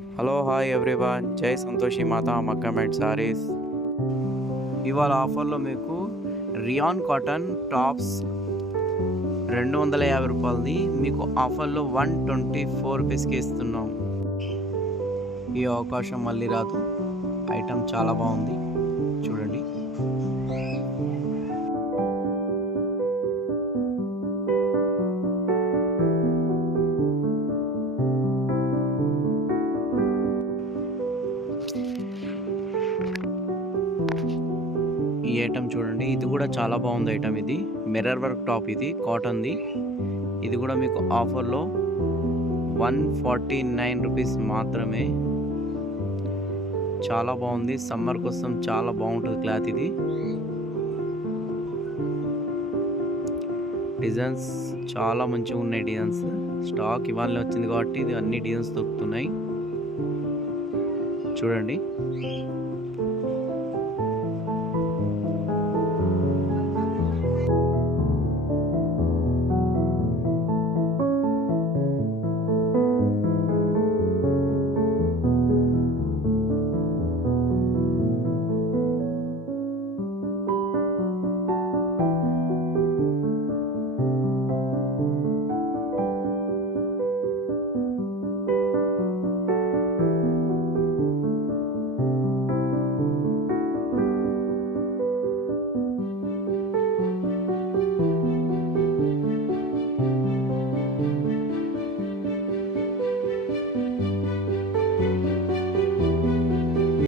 Hello hi everyone, జై సంతోషి మాత మక్కమ్ and saris. ఇవాళ ఆఫర్లో మీకు రియాన్ కాటన్ టాప్స్ 250 రూపాయలది మీకు ఆఫర్లో 124 రూపీస్కి ఇస్తున్నాం. ఈ అవకాశం మళ్ళీ రాదు. ఐటమ్ చాలా బాగుంది, చూడండి. ఈ ఐటమ్ చూడండి, ఇది కూడా చాలా బాగుంది ఐటమ్. ఇది మిర్రర్ వర్క్ టాప్, ఇది కాటన్ది. ఇది కూడా మీకు ఆఫర్లో 149 రూపీస్ మాత్రమే. చాలా బాగుంది, సమ్మర్ కోసం చాలా బాగుంటుంది క్లాత్. ఇది డిజైన్స్ చాలా మంచిగా ఉన్నాయి. డిజైన్స్ స్టాక్ ఇవాళ వచ్చింది కాబట్టి ఇది అన్ని డిజైన్స్ దొరుకుతున్నాయి, చూడండి.